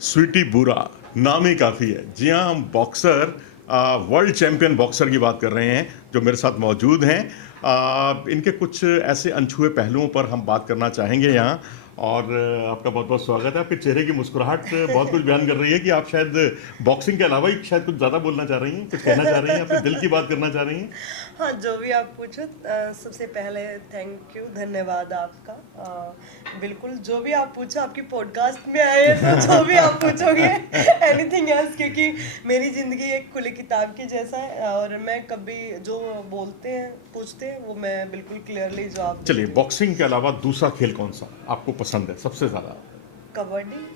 स्वीटी बुरा नाम ही काफ़ी है। जी हाँ, हम बॉक्सर वर्ल्ड चैंपियन बॉक्सर की बात कर रहे हैं जो मेरे साथ मौजूद हैं। इनके कुछ ऐसे अनछुए पहलुओं पर हम बात करना चाहेंगे यहाँ। और आपका बहुत बहुत स्वागत है। आपके चेहरे की मुस्कुराहट बहुत कुछ बयान कर रही है कि आप शायद बॉक्सिंग के अलावा ही शायद कुछ ज़्यादा बोलना चाह रही हैं, कुछ कहना चाह रही हैं, अपने दिल की बात करना चाह रही हैं। हाँ, जो भी आप पूछो, सबसे पहले थैंक यू, धन्यवाद आपका। बिल्कुल, जो भी आप पूछो, आपकी पॉडकास्ट में आए हैं तो जो भी आप पूछोगे, एनीथिंग एल्स, क्योंकि मेरी ज़िंदगी एक खुली किताब की जैसा है और मैं कभी जो बोलते हैं पूछते हैं वो मैं बिल्कुल क्लियरली जवाब चलिए, देती हूँ। बॉक्सिंग के अलावा दूसरा खेल कौन सा आपको पसंद है सबसे ज़्यादा? कबड्डी।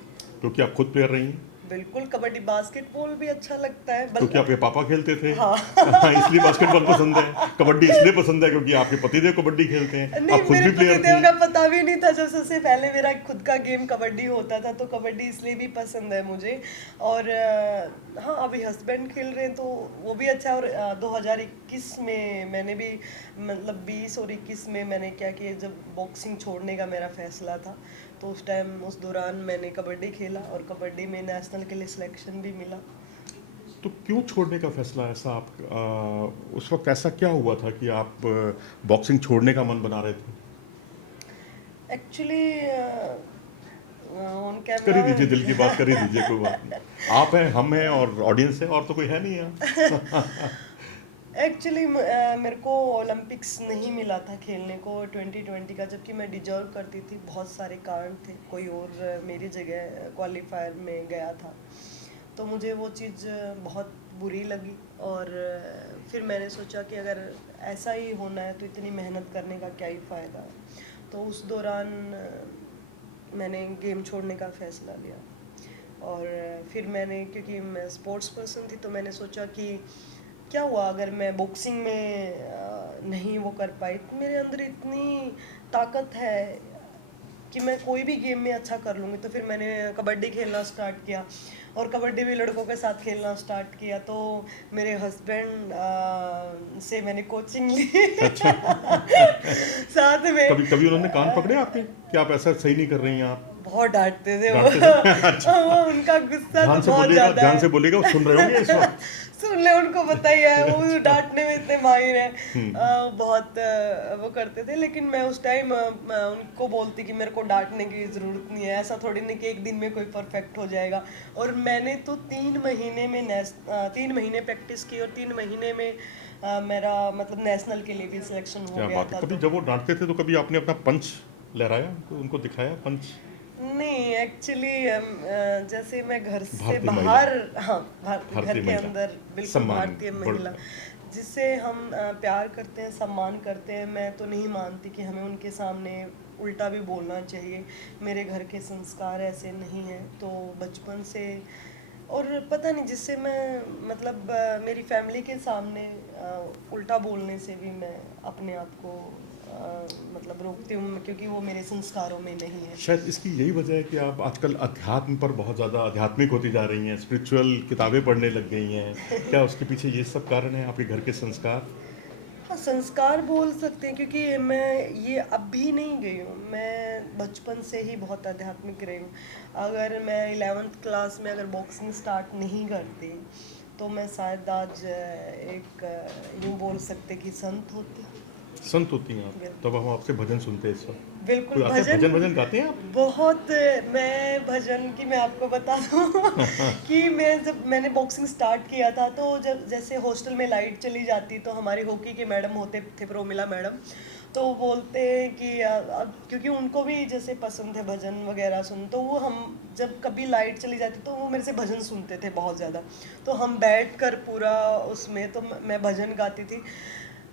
क्योंकि आप खुद प्लेयर रही हैं, बिल्कुल, कबड्डी, बास्केटबॉल भी अच्छा लगता है क्योंकि आपके पापा खेलते थे। हाँ। इसलिए बास्केटबॉल पसंद है। कबड्डी इसलिए पसंद है क्योंकि आपके पतिदेव कबड्डी खेलते हैं, नहीं, आप खुद मेरे भी प्लेयर पतिदेव थी। का पता भी नहीं था जब सबसे पहले मेरा खुद का गेम कबड्डी होता था, तो कबड्डी इसलिए भी पसंद है मुझे। और हाँ, अभी हस्बैंड खेल रहे हैं तो वो भी अच्छा है। और 2021 में मैंने भी, मतलब 20 और 21 में मैंने क्या किया, जब बॉक्सिंग छोड़ने का मेरा फैसला था तो उस टाइम, उस दौरान मैंने कबड्डी खेला और कबड्डी में नेशनल के लिए सिलेक्शन भी मिला। तो क्यों छोड़ने का फैसला ऐसा आप उस वक्त ऐसा क्या हुआ था कि आप बॉक्सिंग छोड़ने का मन बना रहे थे? एक्चुअली ऑन कर कैमरा ही दीजिए, दिल की बात कर ही दीजिए, कोई बात नहीं। आप हैं, हम हैं और ऑडियंस है, और तो कोई है नहीं यहाँ। एक्चुअली मेरे को ओलंपिक्स नहीं मिला था खेलने को 2020 का, जबकि मैं डिजर्व करती थी। बहुत सारे कारण थे, कोई और मेरी जगह क्वालिफायर में गया था, तो मुझे वो चीज़ बहुत बुरी लगी। और फिर मैंने सोचा कि अगर ऐसा ही होना है तो इतनी मेहनत करने का क्या ही फ़ायदा है। तो उस दौरान मैंने गेम छोड़ने का फ़ैसला लिया। और फिर मैंने, क्योंकि मैं स्पोर्ट्स पर्सन थी, तो मैंने सोचा कि क्या हुआ अगर मैं बॉक्सिंग में नहीं वो कर पाई, तो मेरे अंदर इतनी ताकत है कि मैं कोई भी गेम में अच्छा कर लूँगी। तो फिर मैंने कबड्डी खेलना स्टार्ट किया और कबड्डी भी लड़कों के साथ खेलना स्टार्ट किया। तो मेरे हस्बैंड से मैंने कोचिंग ली। अच्छा। साथ में। कभी कभी उन्होंने कान पकड़े आपके कि आप ऐसा सही नहीं कर रही हैं आप? बहुत डांटते थे वो। डांटते थे? अच्छा। वो उनका गुस्सा तो ध्यान से बहुत बोलिएगा, ज्यादा ध्यान है। से बोलिएगा, वो सुन रहे होंगे इस वक्त। सुन ले, उनको पता ही है, वो अच्छा। डांटने में इतने माहिर हैं। हम्म। बहुत वो करते थे, लेकिन मैं उस टाइम उनको बोलती कि मेरे को डांटने की ज़रूरत नहीं है, ऐसा थोड़ी नहीं कि एक दिन में कोई परफेक्ट हो जाएगा। और मैंने तो 3 महीने में 3 महीने प्रैक्टिस की और 3 महीने में मेरा मतलब नेशनल के लिए भी सिलेक्शन हो क्या गया बात है। था। कभी तो जब वो डांटते थे तो कभी आपने अपना पंच लहराया, उनको दिखाया पंच? नहीं, एक्चुअली जैसे मैं घर से भारतीय महिला, बाहर, हाँ, घर भारतीय के महिला अंदर बिल्कुल सम्मान भारतीय बढ़। महिला जिसे हम प्यार करते हैं, सम्मान करते हैं, मैं तो नहीं मानती कि हमें उनके सामने उल्टा भी बोलना चाहिए। मेरे घर के संस्कार ऐसे नहीं हैं, तो बचपन से। और पता नहीं, जिससे मैं, मतलब मेरी फैमिली के सामने उल्टा बोलने से भी मैं अपने आप को मतलब रोकती हूँ, क्योंकि वो मेरे संस्कारों में नहीं है। शायद इसकी यही वजह है कि आप आजकल अध्यात्म पर बहुत ज़्यादा आध्यात्मिक होती जा रही हैं, स्पिरिचुअल किताबें पढ़ने लग गई हैं। क्या उसके पीछे ये सब कारण है, आपके घर के संस्कार? हाँ, संस्कार बोल सकते हैं, क्योंकि मैं ये अब भी नहीं गई हूँ, मैं बचपन से ही बहुत आध्यात्मिक रही हूँ। अगर मैं 11th क्लास में अगर बॉक्सिंग स्टार्ट नहीं करती तो मैं शायद आज एक यूँ बोल सकते कि संत होती। संत होती हैं आप? बिल्कुल। तब हम आपसे भजन सुनते हैं इस वक्त। बिल्कुल, कोई आते हैं, भजन भजन भजन गाते हैं आप? बहुत। मैं भजन की मैं आपको बता दूं कि मैं, जब मैंने बॉक्सिंग स्टार्ट किया था, तो जब जैसे हॉस्टल में लाइट चली जाती, तो हमारे हॉकी के मैडम होते थे, प्रोमिला मैडम, तो वो बोलते हैं कि अब क्योंकि उनको भी जैसे पसंद है भजन वगैरह सुन, तो वो, हम जब कभी लाइट चली जाती तो वो मेरे से भजन सुनते थे बहुत ज़्यादा। तो हम बैठ कर पूरा उसमें, तो मैं भजन गाती थी।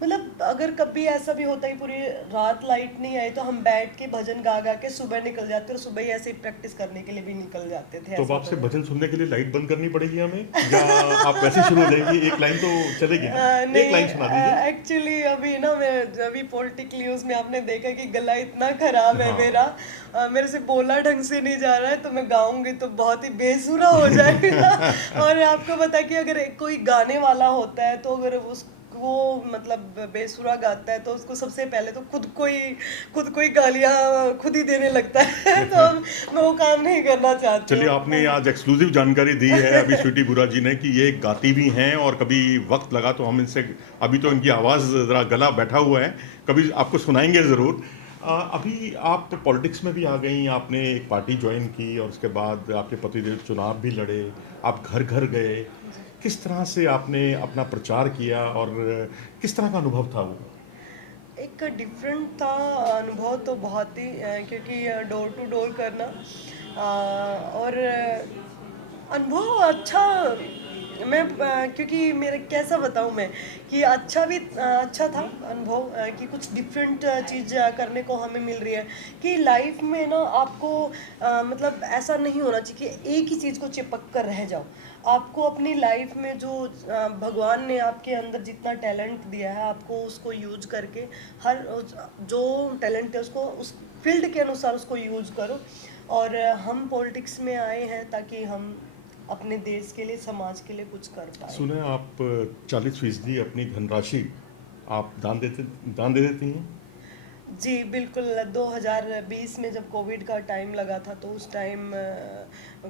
मतलब अगर कभी ऐसा भी होता है कि पूरी रात लाइट नहीं आई, तो हम बैठ के भजन गा गा के सुबह निकल जाते, और सुबह ही ऐसे ही प्रैक्टिस करने के लिए भी निकल जाते थे, तो अब ऐसा आपसे होता था। भजन सुनने के लिए लाइट बंद करनी पड़ेगी हमें, या आप वैसे शुरू हो जाएंगी? एक लाइन तो चलेगी ना, एक नहीं, लाइन सुना दीजिए। एक्चुअली अभी ना, मैं अभी पॉलिटिकल न्यूज़ में आपने देखा कि गला इतना खराब है मेरा, हाँ। मेरे से बोला ढंग से नहीं जा रहा है, तो मैं गाऊंगी तो बहुत ही बेसुरा हो जाएगा। और आपको पता है कि अगर कोई गाने वाला होता है, तो अगर वो मतलब बेसुरा गाता है तो उसको सबसे पहले तो खुद को ही गालियाँ खुद ही देने लगता है तो मैं वो काम नहीं करना चाहती चलिए, हूँ। आपने आज एक्सक्लूसिव जानकारी दी है अभी स्वीटी बुरा जी ने कि ये गाती भी हैं, और कभी वक्त लगा तो हम इनसे, अभी तो इनकी आवाज़ ज़रा गला बैठा हुआ है, कभी आपको सुनाएंगे ज़रूर। अभी आप पॉलिटिक्स में भी आ गई, आपने एक पार्टी ज्वाइन की और उसके बाद आपके पतिदेव चुनाव भी लड़े, आप घर घर गए, जी। किस तरह से आपने अपना प्रचार किया और किस तरह का अनुभव था वो? एक डिफरेंट था अनुभव तो बहुत ही क्योंकि डोर टू डोर करना और अनुभव अच्छा मैं क्योंकि मेरा कैसा बताऊँ मैं कि अच्छा था अनुभव कि कुछ डिफरेंट चीज़ करने को हमें मिल रही है कि लाइफ में ना आपको मतलब ऐसा नहीं होना चाहिए कि एक ही चीज़ को चिपक कर रह जाओ। आपको अपनी लाइफ में जो भगवान ने आपके अंदर जितना टैलेंट दिया है आपको उसको यूज करके जो टैलेंट है उसको उस फील्ड के अनुसार उसको यूज करो। और हम पॉलिटिक्स में आए हैं ताकि हम अपने देश के लिए समाज के लिए कुछ कर पाए। सुना है आप 40% अपनी धनराशि आप दान दे देती हैं। जी, बिल्कुल 2020 में जब कोविड का टाइम लगा था तो उस टाइम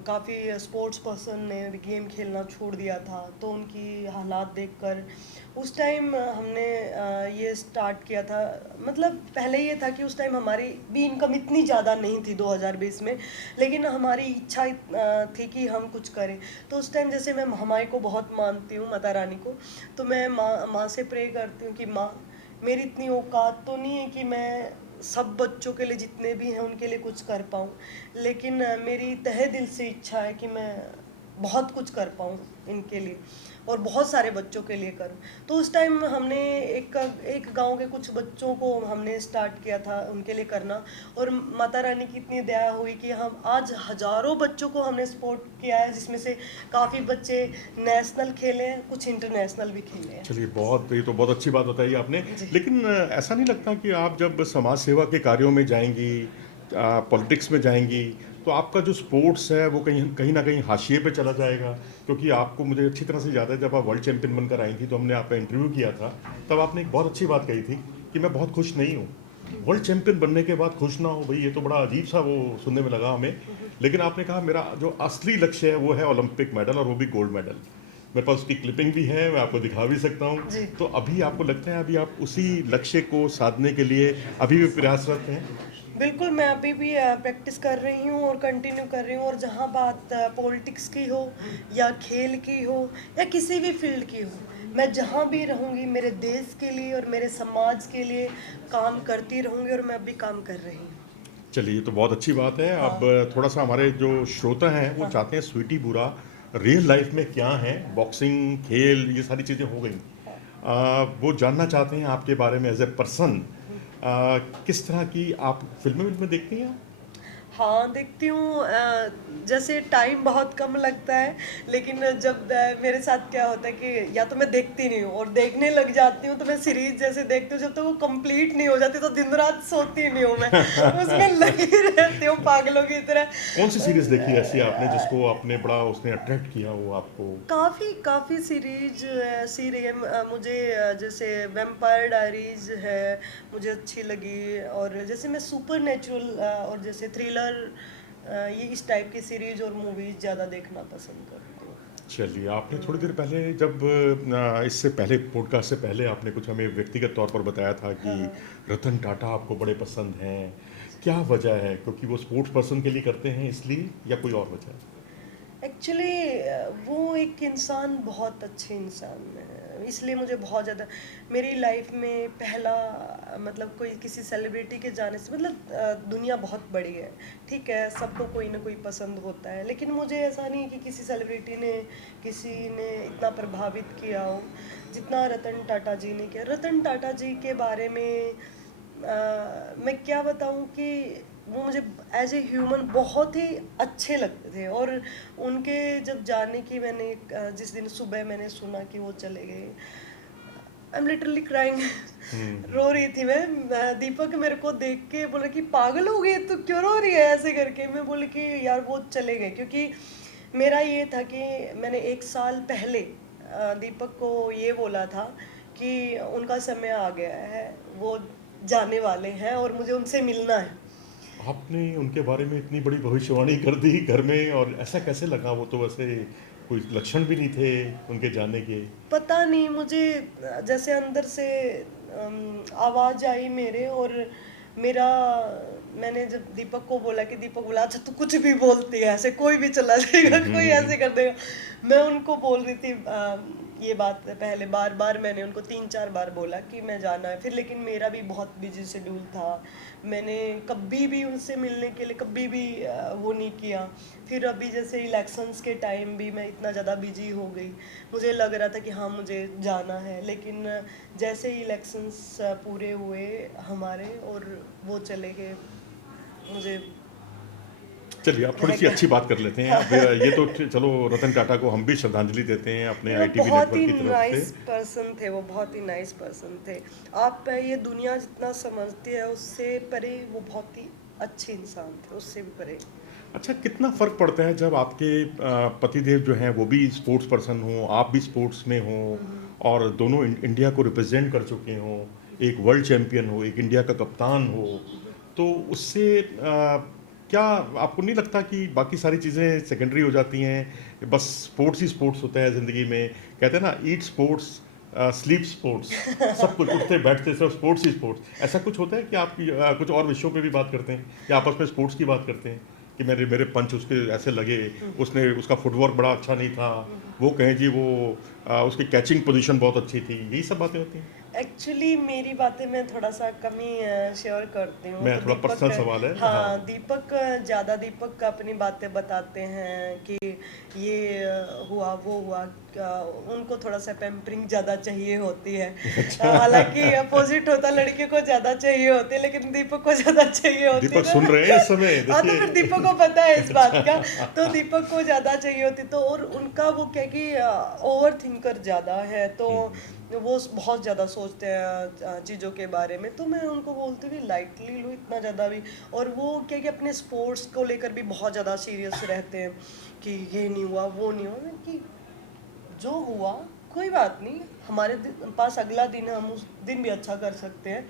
काफ़ी स्पोर्ट्स पर्सन ने गेम खेलना छोड़ दिया था तो उनकी हालात देखकर उस टाइम हमने ये स्टार्ट किया था। मतलब पहले ये था कि उस टाइम हमारी भी इनकम इतनी ज़्यादा नहीं थी 2020 में, लेकिन हमारी इच्छा थी कि हम कुछ करें। तो उस टाइम जैसे मैं महामाई को बहुत मानती हूँ, माता रानी को, तो मैं माँ से प्रे करती हूँ कि माँ मेरी इतनी औकात तो नहीं है कि मैं सब बच्चों के लिए जितने भी हैं उनके लिए कुछ कर पाऊँ, लेकिन मेरी तहे दिल से इच्छा है कि मैं बहुत कुछ कर पाऊँ इनके लिए और बहुत सारे बच्चों के लिए करूँ। तो उस टाइम हमने एक गांव के कुछ बच्चों को हमने स्टार्ट किया था उनके लिए करना, और माता रानी की इतनी दया हुई कि हम आज हजारों बच्चों को हमने सपोर्ट किया है, जिसमें से काफ़ी बच्चे नेशनल खेले हैं, कुछ इंटरनेशनल भी खेले हैं। चलिए, बहुत, ये तो बहुत अच्छी बात बताई आपने। जी। लेकिन ऐसा नहीं लगता कि आप जब समाज सेवा के कार्यों में जाएंगी, पॉलिटिक्स में जाएंगी, तो आपका जो स्पोर्ट्स है वो कहीं कहीं ना कहीं हाशिए पे चला जाएगा? क्योंकि आपको, मुझे अच्छी तरह से याद है, जब आप वर्ल्ड चैंपियन बनकर आई थी तो हमने आपका इंटरव्यू किया था, तब आपने एक बहुत अच्छी बात कही थी कि मैं बहुत खुश नहीं हूँ। वर्ल्ड चैंपियन बनने के बाद खुश ना हो भाई, ये तो बड़ा अजीब सा वो सुनने में लगा हमें। लेकिन आपने कहा मेरा जो असली लक्ष्य है वो है ओलंपिक मेडल, और वो भी गोल्ड मेडल। मेरे पास उसकी क्लिपिंग भी है, मैं आपको दिखा भी सकता हूँ। जी। तो अभी आपको लगता है अभी आप उसी लक्ष्य को साधने के लिए अभी भी प्रयासरत हैं? बिल्कुल, मैं अभी भी प्रैक्टिस कर रही हूँ और कंटिन्यू कर रही हूँ, और जहाँ बात पॉलिटिक्स की हो या खेल की हो या किसी भी फील्ड की हो, मैं जहाँ भी रहूँगी मेरे देश के लिए और मेरे समाज के लिए काम करती रहूँगी, और मैं अभी काम कर रही हूँ। चलिए, ये तो बहुत अच्छी बात है। अब हाँ, थोड़ा सा हमारे जो श्रोता हैं वो हाँ, चाहते हैं स्वीटी बुरा रियल लाइफ में क्या है, बॉक्सिंग, खेल, ये सारी चीज़ें हो गई, हाँ। वो जानना चाहते हैं आपके बारे में एज ए पर्सन। किस तरह की आप फिल्में विल्में देखती हैं? हाँ, देखती हूँ जैसे टाइम बहुत कम लगता है, लेकिन जब मेरे साथ क्या होता है कि या तो मैं देखती नहीं हूँ और देखने लग जाती हूँ तो मैं सीरीज़ जैसे देखती हूँ, जब तक वो कंप्लीट नहीं हो जाती तो दिन-रात सोती नहीं हूँ मैं, उसमें लगी रहती हूँ पागलों की तरह। कौन सी सीरीज देखी ऐसी आपने जिसको आपने बड़ा, उसने अट्रैक्ट किया हो आपको? काफ़ी सीरीज ऐसी रही है मुझे जैसे वैम्पायर डायरीज है, मुझे अच्छी लगी, और जैसे मैं सुपर नेचुरल और जैसे थ्रिलर ये इस टाइप की सीरीज और मूवीज ज़्यादा देखना पसंद करती हूँ। चलिए, आपने थोड़ी देर पहले जब इससे पहले, पॉडकास्ट से पहले, आपने कुछ हमें व्यक्तिगत तौर पर बताया था कि हाँ, हाँ। रतन टाटा आपको बड़े पसंद हैं। क्या वजह है? क्योंकि वो स्पोर्ट्स पर्सन के लिए करते हैं इसलिए, या कोई और वजह है? एक्चुअली वो एक इंसान बहुत अच्छे इंसान है, इसलिए मुझे बहुत ज़्यादा मेरी लाइफ में पहला मतलब कोई किसी सेलिब्रिटी के जाने से मतलब दुनिया बहुत बड़ी है, ठीक है, सबको कोई ना कोई पसंद होता है, लेकिन मुझे ऐसा नहीं कि किसी ने इतना प्रभावित किया हो जितना रतन टाटा जी ने किया। रतन टाटा जी के बारे में मैं क्या बताऊं कि वो मुझे एज ए ह्यूमन बहुत ही अच्छे लगते थे, और उनके जब जाने की जिस दिन सुबह मैंने सुना कि वो चले गए, आई एम लिटरली क्राइंग। हम्म। रो रही थी मैं। दीपक मेरे को देख के बोला कि पागल हो गई तू, क्यों रो रही है ऐसे करके। मैं बोली कि यार वो चले गए, क्योंकि मेरा ये था कि मैंने एक साल पहले दीपक को ये बोला था कि उनका समय आ गया है, वो जाने वाले हैं और मुझे उनसे मिलना है। आपने उनके बारे में इतनी बड़ी भविष्यवाणी कर दी घर में, और ऐसा कैसे लगा? वो तो वैसे कोई लक्षण भी नहीं थे उनके जाने के। पता नहीं मुझे जैसे अंदर से आवाज आई मेरे, और मेरा मैंने जब दीपक को बोला कि दीपक बोला अच्छा तू कुछ भी बोलती है, ऐसे कोई भी चला जाएगा, कोई ऐसे कर देगा। मैं उनको बोल रही थी ये बात पहले बार बार मैंने उनको 3-4 बार बोला कि मैं जाना है फिर, लेकिन मेरा भी बहुत बिजी शेड्यूल था। मैंने कभी भी उनसे मिलने के लिए कभी भी वो नहीं किया। फिर अभी जैसे इलेक्शंस के टाइम भी मैं इतना ज़्यादा बिजी हो गई, मुझे लग रहा था कि हाँ मुझे जाना है, लेकिन जैसे ही इलेक्शंस पूरे हुए हमारे और वो चले गए, मुझे चलिए, अब थोड़ी रह सी गया। अच्छी बात कर लेते हैं। अब ये तो चलो, रतन टाटा को हम भी श्रद्धांजलि देते हैं अपने वो आईटीवी बहुत ही नेटवर्क की तरफ से। नाइस पर्सन थे, वो बहुत ही नाइस पर्सन थे। आप ये दुनिया जितना समझते हैं उससे परे वो बहुत ही अच्छे इंसान थे, उससे भी परे। अच्छा, कितना फ़र्क पड़ता है जब आपके पतिदेव जो हैं वो भी स्पोर्ट्स पर्सन हों, आप भी स्पोर्ट्स में हों, और दोनों इंडिया को रिप्रेजेंट कर चुके हों, एक वर्ल्ड चैंपियन हो, एक इंडिया का कप्तान हो, तो उससे क्या आपको नहीं लगता कि बाकी सारी चीज़ें सेकेंडरी हो जाती हैं? बस स्पोर्ट्स ही स्पोर्ट्स होता है ज़िंदगी में। कहते हैं ना, ईट स्पोर्ट्स, स्लीप स्पोर्ट्स, सब कुछ उठते बैठते सब स्पोर्ट्स ही स्पोर्ट्स। ऐसा कुछ होता है कि आप कुछ और विषयों पे भी बात करते हैं या आपस में स्पोर्ट्स की बात करते हैं कि मेरे मेरे पंच उसके ऐसे लगे, उसने उसका फुटवर्क बड़ा अच्छा नहीं था, वो कहें जी वो उसकी कैचिंग पोजीशन बहुत अच्छी थी, यही सब बातें होती हैं? एक्चुअली मेरी बातें मैं थोड़ा सा कम ही शेयर करती हूँ, मैं तो थोड़ा दीपक, पर्सनल सवाल है, हाँ। हाँ दीपक ज़्यादा, दीपक अपनी बातें बताते हैं कि ये हुआ वो हुआ, उनको थोड़ा सा पैम्परिंग ज़्यादा चाहिए होती है। अच्छा। हालांकि अपोजिट होता, लड़के को ज़्यादा चाहिए होती है लेकिन दीपक को ज़्यादा चाहिए होती दीपक है सुन रहे हैं इस समय, हाँ तो फिर देखिए। दीपक को पता है इस बात का। तो अच्छा। दीपक को ज़्यादा चाहिए होती, तो और उनका वो क्या कि ओवर थिंकर ज़्यादा है, तो वो बहुत ज़्यादा सोचते हैं चीज़ों के बारे में। तो मैं उनको बोलती हूँ कि लाइटली लो इतना ज़्यादा भी। और वो क्या कि अपने स्पोर्ट्स को लेकर भी बहुत ज़्यादा सीरियस रहते हैं कि ये नहीं हुआ वो नहीं हुआ, कि जो हुआ कोई बात नहीं, हमारे पास अगला दिन है, हम उस दिन भी अच्छा कर सकते हैं।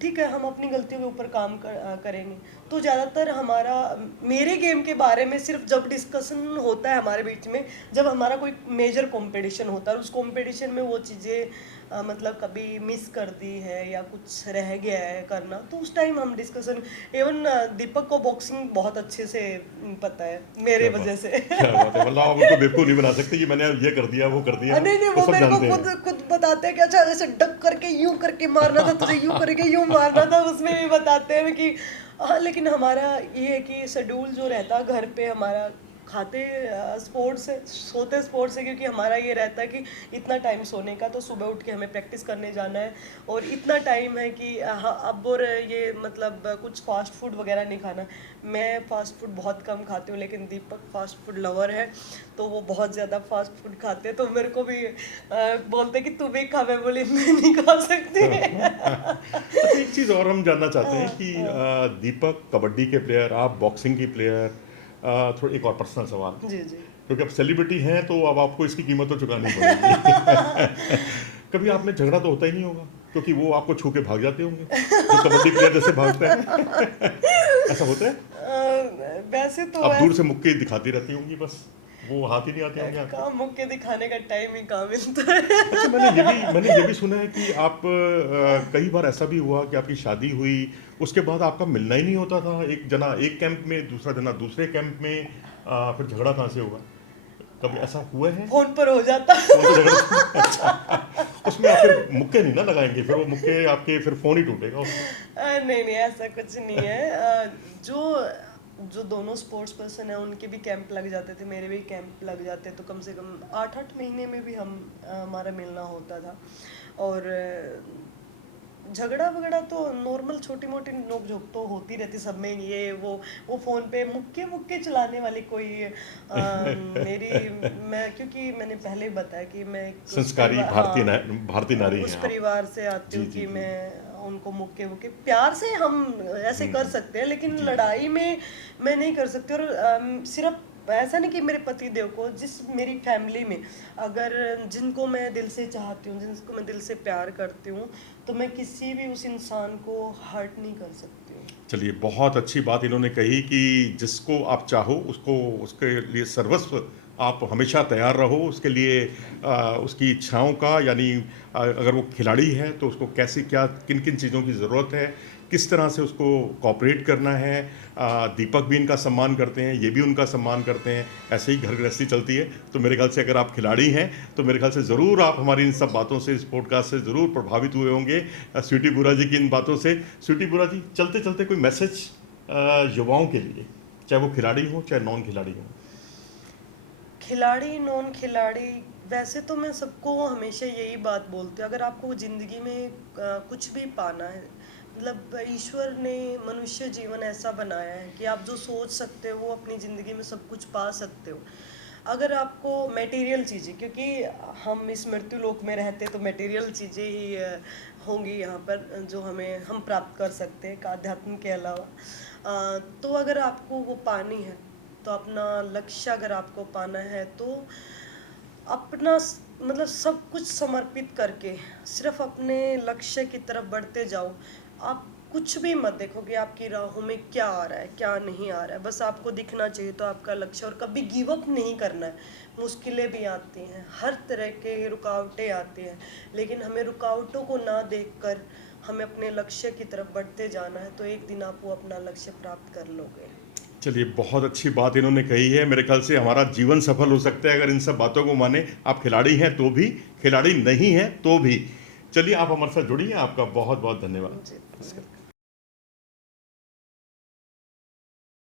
ठीक है, हम अपनी गलतियों के ऊपर काम करेंगे। तो ज़्यादातर हमारा मेरे गेम के बारे में सिर्फ जब डिस्कशन होता है हमारे बीच में, जब हमारा कोई मेजर कंपटीशन होता है और उस कंपटीशन में वो चीज़ें मतलब कभी मिस कर दी है या कुछ रह गया है करना, तो उस टाइम हम डिस्कशन। इवन दीपक को बॉक्सिंग बहुत अच्छे से पता है मेरे क्या बात, वजह से क्या बात है! मतलब आप उनको बेवकूफ़ नहीं बना सकते कि मैंने ये कर दिया वो कर दिया, नहीं नहीं, वो वो सब मेरे को जानते खुद हैं। खुद बताते हैं कि अच्छा ऐसे डक करके यूं करके मारना था तुझे, यूं करके यूं मारना था, उसमें भी बताते हैं कि हाँ। लेकिन हमारा ये है कि शेड्यूल जो रहता है घर पे हमारा, खाते स्पोर्ट्स है, सोते स्पोर्ट्स है, क्योंकि हमारा ये रहता है कि इतना टाइम सोने का, तो सुबह उठ के हमें प्रैक्टिस करने जाना है, और इतना टाइम है कि हाँ अब, और ये मतलब कुछ फास्ट फूड वगैरह नहीं खाना। मैं फास्ट फूड बहुत कम खाती हूँ, लेकिन दीपक फास्ट फूड लवर है, तो वो बहुत ज़्यादा फास्ट फूड खाते हैं, तो मेरे को भी बोलते कि तू भी खा, मैं बोली मैं नहीं खा सकती अच्छा, एक चीज़ और हम जानना चाहते हैं हाँ, कि हाँ, दीपक कबड्डी के प्लेयर, आप बॉक्सिंग की प्लेयर, थोड़ा एक और पर्सनल सवाल, जी जी क्योंकि अब सेलिब्रिटी हैं तो अब आपको इसकी कीमत तो चुकानी पड़ेगी। कभी आप में झगड़ा तो होता ही नहीं होगा, क्योंकि वो आपको छू के भाग जाते होंगे, जो कबड्डी प्लेयर जैसे भागते हैं। ऐसा होता है? वैसे तो आप दूर से मुक्के दिखाती रहती होंगी, बस वो हाथ ही नहीं आते होंगे आपके। काम मुक्के दिखाने का टाइम ही कहाँ मिलता है। अच्छा, मैंने ये भी सुना है कि आप कई बार ऐसा भी हुआ कि आपकी शादी हुई, उसके बाद आपका मिलना ही नहीं होता था, एक जना एक कैंप में, दूसरा जना दूसरे कैंप में, फिर झगड़ा कहाँ से होगा? कभी ऐसा हुआ है? फोन पर हो जाता। फ़ोन पे झगड़ा। अच्छा, उसमें आप फिर मुक्के नहीं ना लगाएँगे, फिर वो मुक्के आपके, फिर फ़ोन ही टूटेगा उससे। नहीं नहीं, ऐसा कुछ नहीं है। जो जो दोनों स्पोर्ट्स पर्सन है उनके भी कैंप लग जाते थे, मेरे भी कैंप लग जाते, तो कम से कम 8-8 महीने में भी हम हमारा मिलना होता था। और झगड़ा वगड़ा तो नॉर्मल छोटी मोटी नोक झोंक तो होती रहती सब में, ये वो फोन पे मुक्के मुक्के चलाने वाली कोई मेरी, मैं क्योंकि मैंने पहले ही बताया कि मैं एक उस संस्कारी परिवार, भारतीय हाँ भारतीय नारी उस हैं आप। परिवार से आती जी, हूँ जी, कि जी। मैं उनको मुक्के वुक्के प्यार से हम ऐसे कर सकते हैं, लेकिन जी, लड़ाई में मैं नहीं कर सकती। और सिर्फ ऐसा नहीं कि मेरे पति देव को, जिस मेरी फैमिली में अगर जिनको मैं दिल से चाहती हूँ, जिनको मैं दिल से प्यार करती हूँ, तो मैं किसी भी उस इंसान को हर्ट नहीं कर सकती हूँ। चलिए, बहुत अच्छी बात इन्होंने कही कि जिसको आप चाहो उसको, उसके लिए सर्वस्व आप हमेशा तैयार रहो, उसके लिए उसकी इच्छाओं का, यानी अगर वो खिलाड़ी है तो उसको कैसे, क्या किन किन चीज़ों की ज़रूरत है, किस तरह से उसको कोऑपरेट करना है। दीपक भी इनका सम्मान करते हैं, ये भी उनका सम्मान करते हैं, ऐसे ही घर गृहस्थी चलती है। तो मेरे ख्याल से अगर आप खिलाड़ी हैं तो मेरे ख्याल से ज़रूर आप हमारी इन सब बातों से, इस पॉडकास्ट से ज़रूर प्रभावित हुए होंगे, स्वीटी बुरा जी की इन बातों से। स्वीटी बुरा जी, चलते चलते कोई मैसेज युवाओं के लिए, चाहे वो खिलाड़ी हो चाहे नॉन खिलाड़ी हो। खिलाड़ी नॉन खिलाड़ी, वैसे तो मैं सबको हमेशा यही बात बोलती हूँ, अगर आपको ज़िंदगी में कुछ भी पाना है, मतलब ईश्वर ने मनुष्य जीवन ऐसा बनाया है कि आप जो सोच सकते हो वो अपनी ज़िंदगी में सब कुछ पा सकते हो। अगर आपको मटेरियल चीज़ें, क्योंकि हम इस मृत्यु लोक में रहते तो मटेरियल चीज़ें ही होंगी यहाँ पर जो हम प्राप्त कर सकते हैं आध्यात्म के अलावा। तो अगर आपको वो पानी है, तो अपना लक्ष्य अगर आपको पाना है तो अपना मतलब सब कुछ समर्पित करके सिर्फ अपने लक्ष्य की तरफ बढ़ते जाओ। आप कुछ भी मत देखो कि आपकी राहों में क्या आ रहा है क्या नहीं आ रहा है, बस आपको दिखना चाहिए तो आपका लक्ष्य। और कभी गिव अप नहीं करना है। मुश्किलें भी आती हैं, हर तरह के रुकावटें आती हैं, लेकिन हमें रुकावटों को ना देखकर हमें अपने लक्ष्य की तरफ बढ़ते जाना है, तो एक दिन आप वो अपना लक्ष्य प्राप्त कर लोगे। चलिए, बहुत अच्छी बात इन्होंने कही है। मेरे ख्याल से हमारा जीवन सफल हो सकता है अगर इन सब बातों को माने। आप खिलाड़ी हैं तो भी, खिलाड़ी नहीं हैं तो भी। चलिए, आप हमारे साथ जुड़िए। आपका बहुत बहुत धन्यवाद। जी।